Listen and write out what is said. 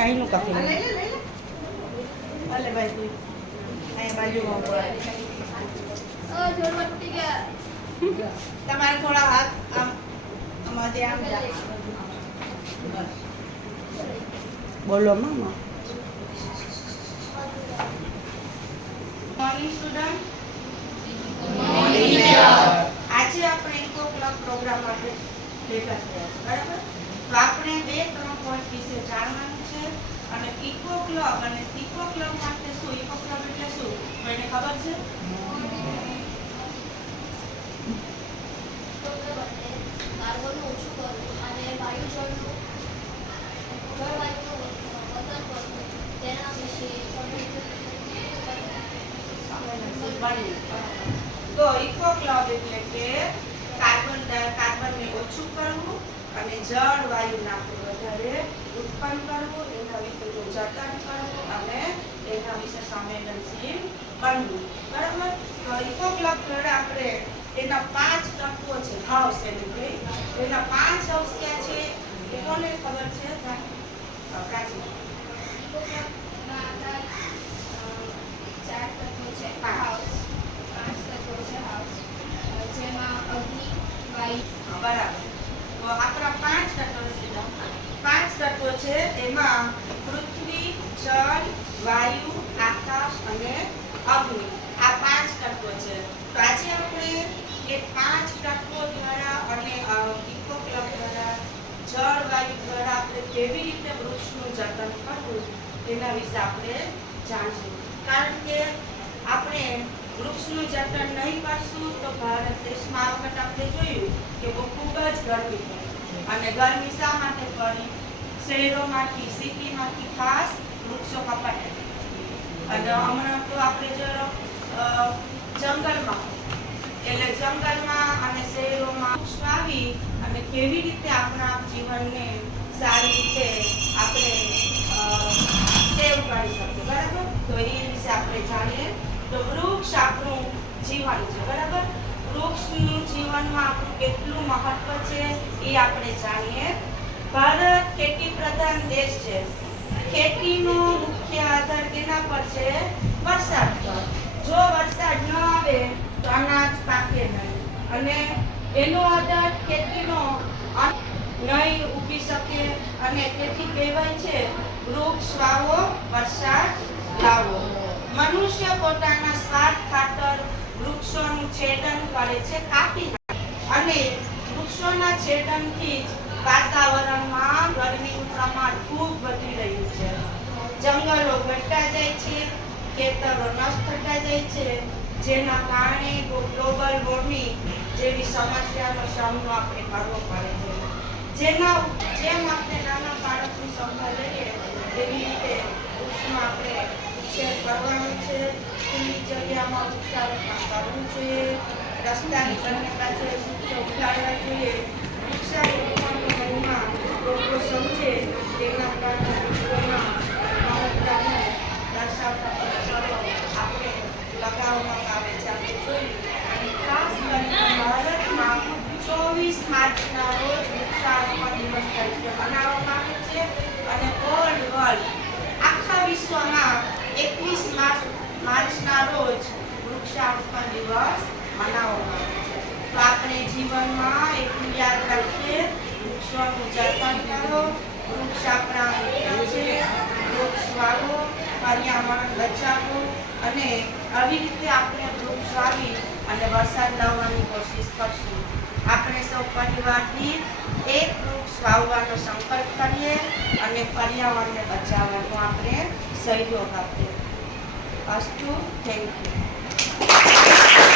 કાંઈનું કાપી લે અલે ભાઈ તું અહીંયા બાજુમાં ઉભા જોરમાં તૂટી ગયા. તમારે થોડા હાથ આમ આમાંથી આમ બોલો મામા મોર્નિંગ સ્ટુડન્ટ આજે આપણે ઇકો ક્લબ પ્રોગ્રામ માટે ભેગા થયા છે બરાબર. તો આપણે 2-3 પોઈન્ટ વિશે જાણવાનું છે અને ઇકો ક્લબ માટે શું, ઇકો ક્લબ એટલે શું કોઈને ખબર છે? કાર્બન ઓછું કરવું અને વાયુ જળનું જળવાયુનું વર્તન કરવું તેના વિશે તો ઇકો ક્લબ એટલે કે કાર્બનને ઓછું કરવું અને જળ વાયુના વધારે ઉત્પન્ન કરવું, એના વિશે જતન કરવું અને એના વિશે સંવેદનશીલ બનવું બરાબર. તો ઇકો ક્લબ દ્વારા આપણે એના 5 તત્વો છે હાઉસ એટલે એના 5 હાઉસ ક્યાં છે એ કોને ખબર છે? પ્રાચી ચાર તત્વો છે હાઉસ, 5 તત્વો છે હાઉસ, જેમાં અગ્નિ, વાયુ બરાબર. તો આપણા 5 તત્વો છે 5 તત્વો છે એમાં પૃથ્વી, જળ, વાયુ, આકાશ અને અગ્નિ આ 5 તત્વો છે. તો આજે આપણે એ 5 તત્વો દ્વારા અને ઇકો ક્લબ દ્વારા જળ વાયુ દ્વારા આપણે કેવી રીતે વૃક્ષનું જતન કરવું તેના વિશે આપણે જાણશું. કારણ કે આપણે વૃક્ષનું જતન નહીં કરશું તો ભારત દેશમાં આ વખત આપણે જોયું કે ખૂબ જ ગરમી પડી અને ગરમી શા માટે પડી? શહેરોમાંથી સિટીમાંથી ખાસ વૃક્ષો કપાતા અને હમણાં તો આપણે જો જંગલમાં અને શહેરોમાં વૃક્ષ વાવી અને કેવી રીતે આપણા જીવનને સારી રીતે આપણે સેવ કરી શકીએ બરાબર. તો એ વિશે આપણે જાણીએ. તો વૃક્ષ આપણું જીવન છે બરાબર. વૃક્ષનું જીવનમાં આપણું કેટલું મહત્વ છે એ આપણે જાણીએ. ભારત ખેતી પ્રધાન દેશ છે. ખેતીનો મુખ્ય આધાર કેના પર છે? વરસાદ પર. જો વરસાદ ન આવે તો અનાજ પાકે નહીં અને એનો આધાર ખેતીનો નહીં ઉગી શકે અને તેથી કહેવાય છે વૃક્ષ વાવો વરસાદ લાવો. મનુષ્ય પોતાના સ્વાર્થ ખાતર વૃક્ષોનું છેદન કરે છે, કાપી નાખે અને વૃક્ષોના છેદનથી જ વાતાવરણમાં ગરમીનું પ્રમાણ ખૂબ વધી રહ્યું છે. જંગલો ઘટતા જાય છે, ખેતરો નષ્ટ થતા જાય છે, જેના કારણે ગ્લોબલ વોર્મિંગ જેવી સમસ્યાનો સામનો આપણે કરવો પડે છે. જેમ આપણે નાના બાળકની સંભાળ લઈએ એવી રીતે વૃક્ષનો આપણે ઉછેર કરવાનો છે. ખુલ્લી જગ્યામાં વૃક્ષારોપણ કરવું જોઈએ. રસ્તાની બંને બાજુએ વૃક્ષો ઉગાડવા જોઈએ. વૃક્ષારોપણનો મહિમા લોકો સમજે તેના કારણે વૃક્ષોના મહત્વને દર્શાવતા પથ્થરો આપણે લગાવવામાં આવે છે. આપણે જોયું અને ખાસ કરીને ભારતમાં 24 માર્ચના રોજ વૃક્ષારોપણ દિવસ તરીકે મનાવવામાં આવે છે અને ઓલ વર્લ્ડ આખા વિશ્વમાં 21 માર્ચના રોજ વૃક્ષારોપણ દિવસ મનાવવામાં આવે છે. તો આપણે જીવનમાં એટલું યાદ રાખીએ, વૃક્ષોનું જતન કરો. વૃક્ષ આપણા મિત્ર છે. વૃક્ષ વાવો, પર્યાવરણ બચાવો અને આવી રીતે આપણે વૃક્ષ વાવી અને વરસાદ લાવવાની કોશિશ કરશું. આપણે સૌ પરિવારથી એક વૃક્ષ વાવવાનો સંકલ્પ કરીએ અને પર્યાવરણને બચાવવાનો આપણે સહયોગ આપીએ. અસ્તુ. Thank you.